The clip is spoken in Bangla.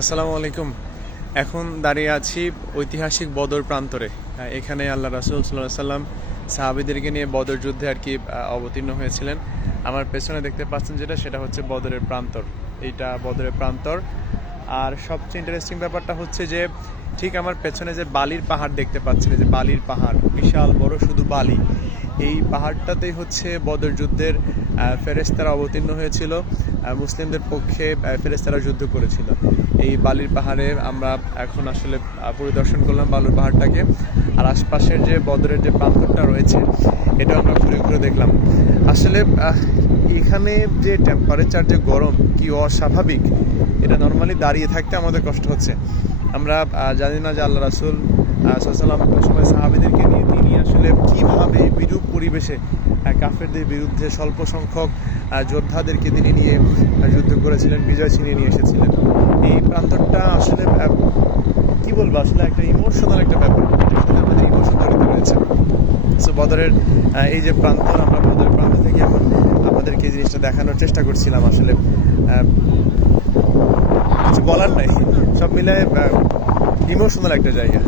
আসসালামু আলাইকুম। এখন দাঁড়িয়ে আছি ঐতিহাসিক বদর প্রান্তরে। এখানে আল্লাহ রাসূল সাল্লাল্লাহু আলাইহি সাল্লাম সাহাবীদেরকে নিয়ে বদর যুদ্ধে অবতীর্ণ হয়েছিলেন। আমার পেছনে দেখতে পাচ্ছেন সেটা হচ্ছে বদরের প্রান্তর। এইটা বদরের প্রান্তর। আর সবচেয়ে ইন্টারেস্টিং ব্যাপারটা হচ্ছে যে ঠিক আমার পেছনে যে বালির পাহাড় দেখতে পাচ্ছেন, এই যে বালির পাহাড়, বিশাল বড় শুধু বালি। এই পাহাড়টাতেই হচ্ছে বদর যুদ্ধের ফেরেশতারা অবতীর্ণ হয়েছিল। মুসলিমদের পক্ষে ফেরেশতারা যুদ্ধ করেছিল। এই বালির পাহাড়ে আমরা এখন আসলে পরিদর্শন করলাম বালুর পাহাড়টাকে। আর আশপাশের যে বদরের যে প্রান্তরটা রয়েছে এটাও আমরা ঘুরে ঘুরে দেখলাম। আসলে এখানে যে টেম্পারেচার, যে গরম, কি অস্বাভাবিক! এটা নর্মালি দাঁড়িয়ে থাকতে আমাদের কষ্ট হচ্ছে। আমরা জানি না যে আল্লাহ রাসূল সাল্লাল্লাহু আলাইহি ওই সময় সাহাবীদেরকে নিয়ে তিনি আসলে কীভাবে বিরূপ পরিবেশে কাফেরদের বিরুদ্ধে স্বল্প সংখ্যক যোদ্ধাদেরকে তিনি নিয়ে যুদ্ধ করেছিলেন, বিজয় ছিনিয়ে নিয়ে এসেছিলেন। এই প্রান্তরটা আসলে কি বলবো, আসলে একটা ইমোশনাল একটা ব্যাপার, এটার সাথে আমাদের ইমোশন জড়িত রয়েছে। সো বদরের এই যে প্রান্তর, আমরা বদরের প্রান্ত থেকে এখন আমাদেরকে এই জিনিসটা দেখানোর চেষ্টা করছিলাম। আসলে কিছু বলার নাই, সব মিলায় ইমোশনাল একটা জায়গা।